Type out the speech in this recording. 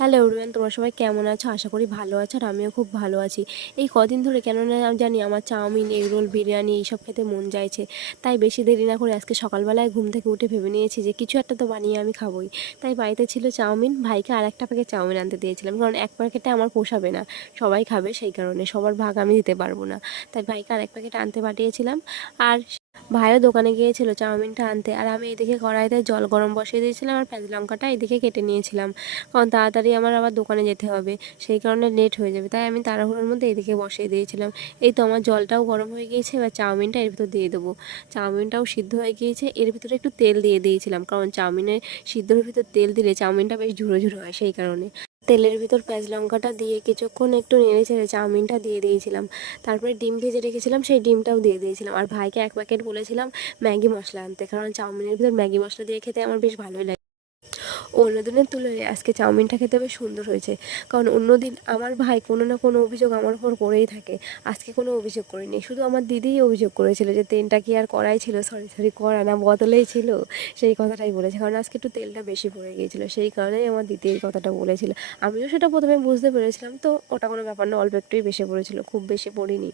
Hello everyone, তোমরা সবাই কেমন আছো? আশা করি ভালো আছো। আর আমিও খুব ভালো আছি। এই কদিন ধরে কেন না জানি আমার চাউমিন, এগরোল, বিরিয়ানি এইসব খেতে মন চাইছে। তাই বেশি দেরি না করে আজকে সকালবেলায় ঘুম থেকে উঠে ভেবে নিয়েছি যে কিছু একটা তো বানিয়ে আমি খাবোই। তাই বাড়িতে ছিল চাউমিন, ভাইকে আর একটা প্যাকেট চাউমিন আনতে দিয়েছিলাম, কারণ এক প্যাকেটে আমার পোষাবে না, সবাই খাবে সেই কারণে, সবার ভাগ আমি দিতে পারবো না। তাই ভাইকে আর এক প্যাকেট আনতে পাঠিয়েছিলাম। আর ভাইও দোকানে গিয়েছিল চাউমিনটা আনতে, আর আমি এদিকে কড়াইতে জল গরম বসিয়ে দিয়েছিলাম আর পেঁয়াজ লঙ্কাটা এদিকে কেটে নিয়েছিলাম, কারণ তাড়াতাড়ি আমার আবার দোকানে যেতে হবে, সেই কারণে লেট হয়ে যাবে। তাই আমি তাড়াহুড়োর মধ্যে এদিকে বসিয়ে দিয়েছিলাম। এই তো আমার জলটাও গরম হয়ে গিয়েছে, এবার চাউমিনটা এর ভিতর দিয়ে দেবো। চাউমিনটাও সিদ্ধ হয়ে গিয়েছে, এর ভিতরে একটু তেল দিয়ে দিয়েছিলাম, কারণ চাউমিনের সিদ্ধর ভিতর তেল দিলে চাউমিনটা বেশ ঝুরো ঝুরো হয়, সেই কারণে তেলের ভিতর পেঁয়াজ লঙ্কাটা দিয়ে কিছুক্ষণ একটু নেড়ে চেড়ে চাউমিনটা দিয়ে দিয়েছিলাম। তারপরে ডিম ভেজে রেখেছিলাম, সেই ডিমটাও দিয়ে দিয়েছিলাম। আর ভাইকে এক প্যাকেট বলেছিলাম ম্যাগি মশলা আনতে, কারণ চাউমিনের ভিতর ম্যাগি মশলা দিয়ে খেতে আমার বেশ ভালোই লাগে। অন্য দিনের তুলনায় আজকে চাউমিনটা খেতে বেশ সুন্দর হয়েছে, কারণ অন্য দিন আমার ভাই কোনো না কোনো অভিযোগ আমার উপর করেই থাকে। আজকে কোনো অভিযোগ করেনি, শুধু আমার দিদিই অভিযোগ করেছিল যে তেলটা কি আর কড়াই ছিল, সরি কড়া না বোতলেই ছিল, সেই কথাটাই বলেছে। কারণ আজকে একটু তেলটা বেশি পড়ে গিয়েছিলো, সেই কারণেই আমার দিদি এই কথাটা বলেছিল। আমিও সেটা প্রথমে বুঝতে পেরেছিলাম, তো ওটা কোনো ব্যাপার না, অল্প একটুই বেশি পড়েছিল, খুব বেশি পড়িনি।